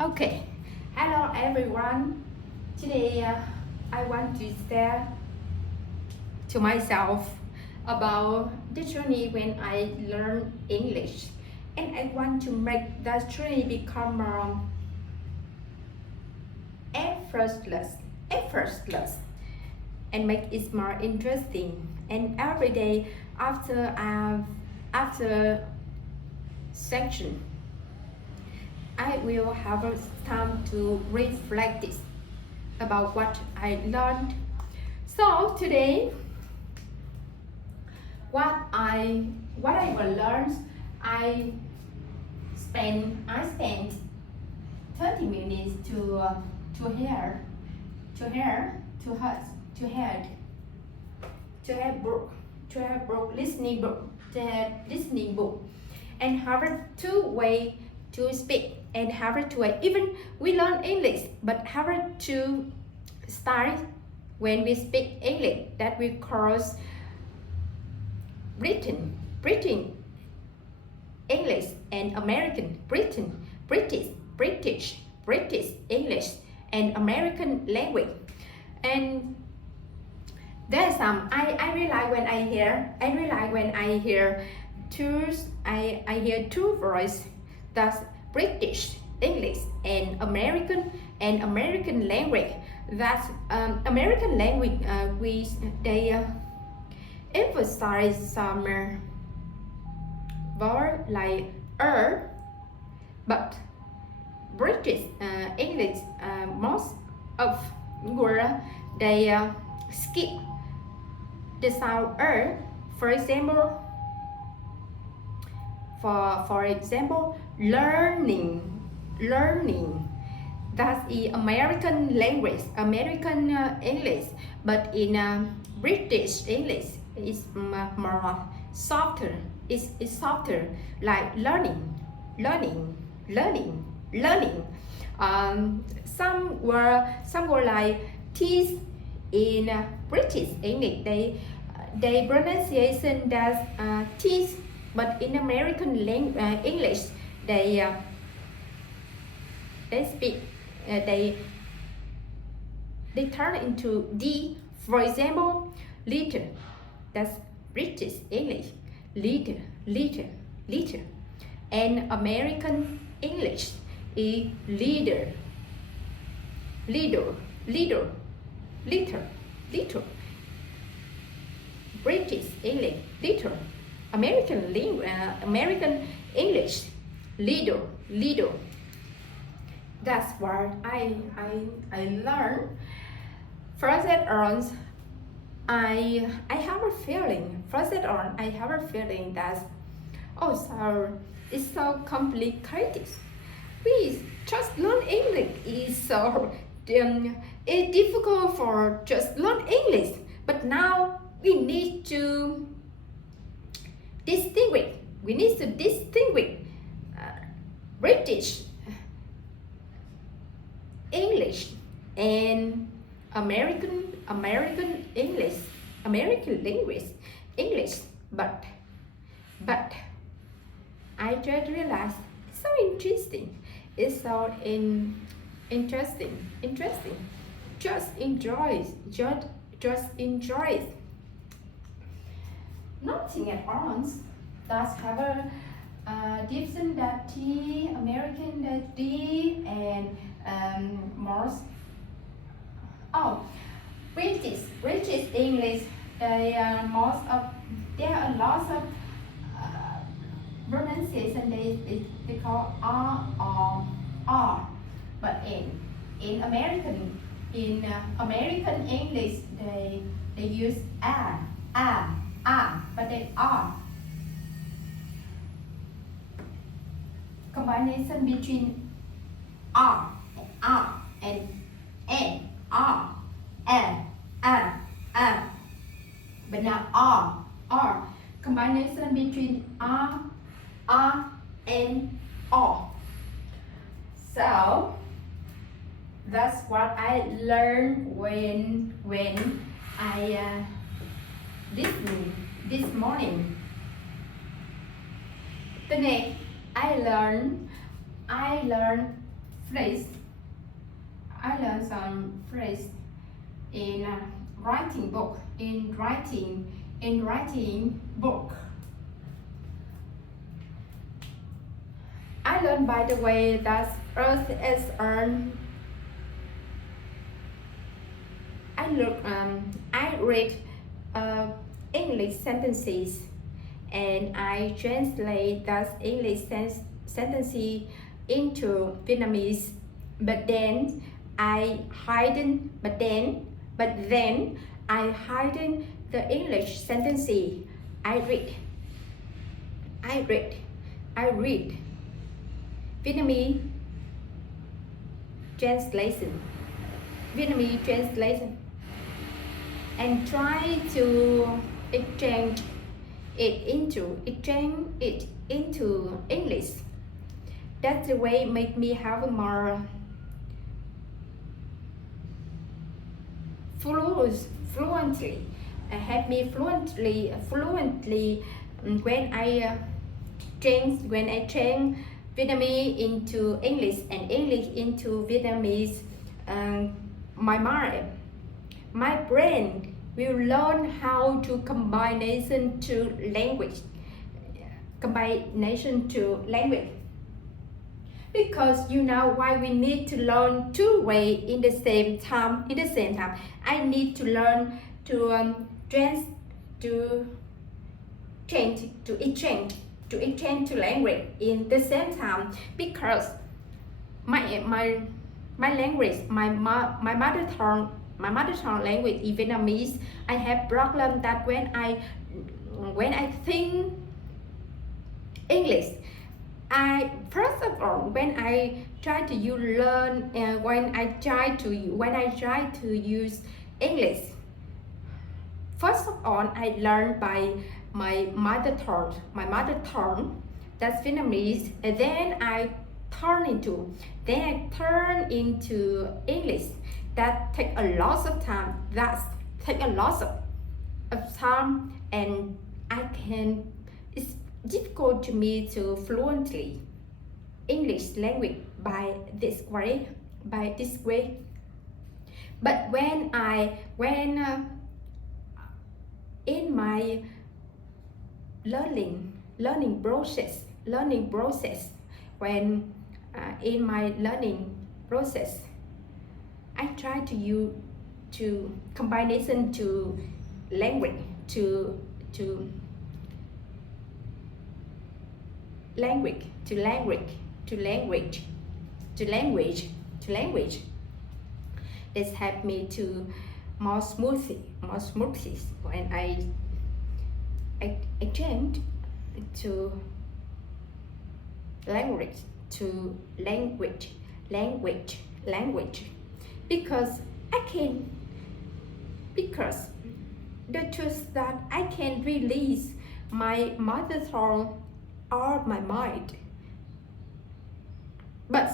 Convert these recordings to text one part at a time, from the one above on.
Okay, hello everyone. Today I want to share to myself about the journey when I learned English, and I want to make that journey become more effortless, and make it more interesting. And every day after section, I will have a time to reflect this about what I learned. So today, what I will learn, I spent 30 minutes to have book listening book, and have two way to speak, and have two way even we learn English, but have two style when we speak English that we call Britain English, and American British English, and American language. And there's some I realize when I hear I hear two voice, that's British English and American language. That's American language, they emphasize some word like but British English, most of word they skip the sound For example, for example, learning. That's the American language, American English, but in British English it's more softer. It's softer, like learning. Some were like teeth in British English. They pronunciation that teeth, but in American English they speak they turn into D. For example, liter, that's British English, liter, and American English is leader, liter. British English, liter. American English, leader. That's what I learned. First on, I have a feeling. I have a feeling that it's so complicated. We just learn English is so it's difficult for just learn English. But now we need to distinguish. British English and American English, American English. But I just realized it's so interesting. It's so interesting. Just enjoy it. Nothing at all. That's have a different that T, American that D, and most. Oh, British English. They most of there are lots of pronunciation. They call R or R, but in American English they use R, but they are combination between R and N, R, but now R combination between R and O. So that's what I learned when I listening this morning. The next I learned phrase. I learned some phrase in writing book. In writing book. I learned by the way that Earth is earned. I read English sentences and I translate that English sentences into Vietnamese. But then I hidden. But then I hidden the English sentences. I read Vietnamese translation. And try to exchange it into English. That's the way make me have a more fluently. Help me fluently when I change Vietnamese into English and English into Vietnamese. My brain will learn how to combination to language. Because you know why we need to learn two ways in the same time. I need to learn to exchange to language in the same time, because my language, my mother tongue language is Vietnamese. I have problem that when I think English, first of all when I try to when I try to use English, first of all I learn by my mother tongue, that's Vietnamese, and then I turn into English. That take a lot of time. And it's difficult to me to fluently English language by this way. But when in my learning process, when in my learning process I try to use to combination to language to language. This helped me to more smoothly when I change to language, because the truth that I can release my mother tongue or my mind, but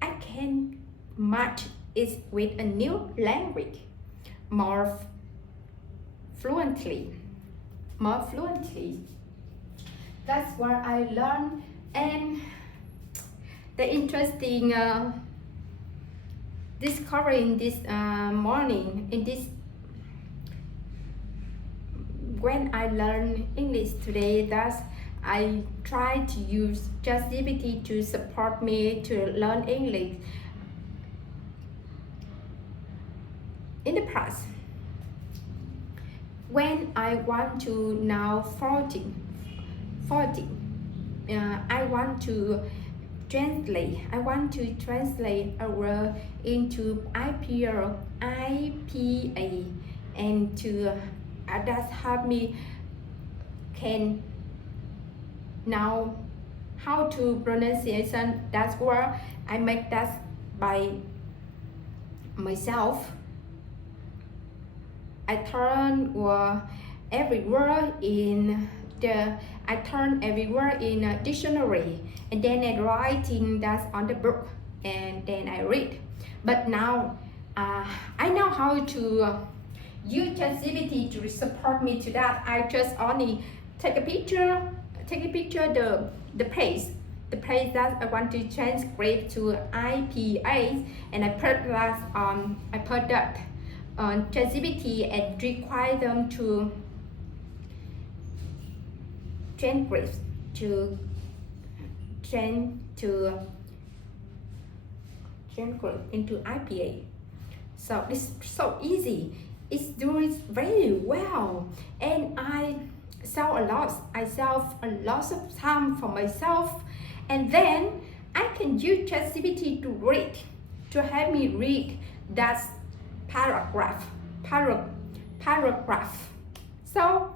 I can match it with a new language more fluently. That's what I learned. And the interesting discovery in this morning, when I learned English today, that I try to use ChatGPT to support me to learn English. In the past, when I want to now 40, I want to translate a word into IPA, and to that help me can now how to pronunciation that word. I make that by myself. I turn every word in a dictionary, and then I writing that on the book, and then I read. But now I know how to use ChatGPT to support me to that. I just only take a picture the place, the place that I want to transcribe to IPA, and I put that on ChatGPT and require them to transcribe to transcribe into IPA. So it's so easy. It's doing very well, and I sell a lot of time for myself, and then I can use ChatGPT to help me read that paragraph. So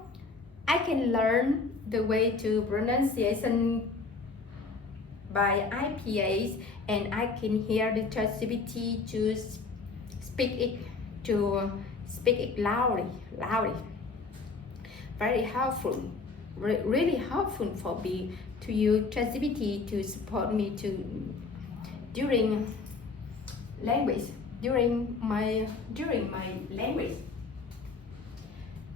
I can learn the way to pronunciation by IPAs, and I can hear the ChatGPT to speak it loudly. Very helpful, really helpful for me to use ChatGPT to support me during my language.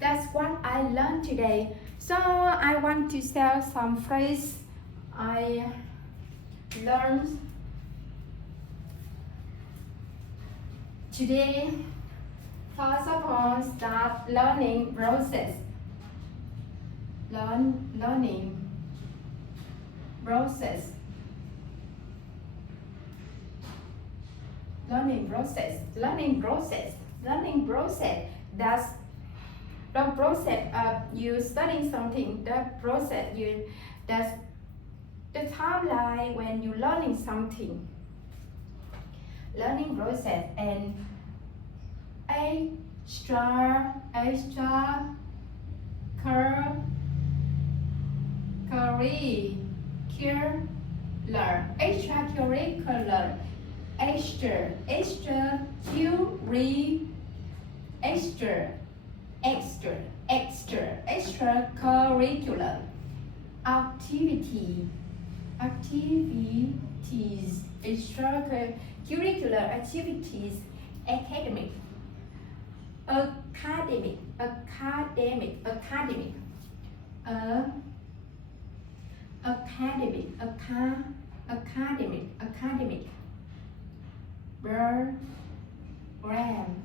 That's what I learned today. So I want to share some phrase I learned today. First of all, start learning process. Learning process. That's the process of you studying something. That's the timeline when you learning something. Learning process and extra extracurricular extracurricular activities, academic,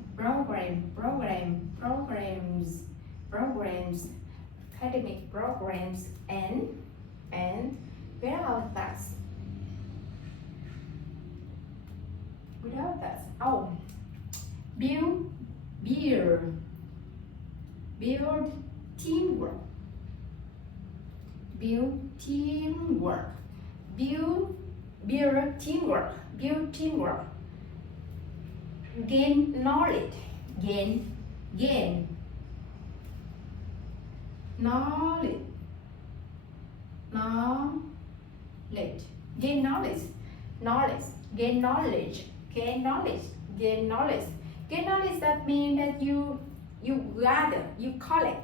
programs, academic programs, and without that, build teamwork, gain knowledge, gain knowledge. That means that you gather, you collect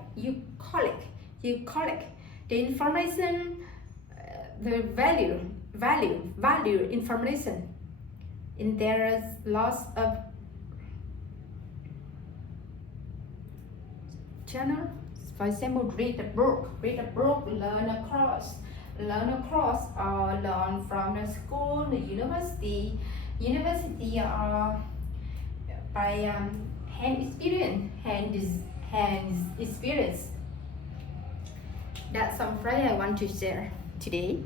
the information, the value information. And there is lots of channel. For example, read a book, learn across, or learn from the school, the university, or by hand experience. That's some phrase I want to share today.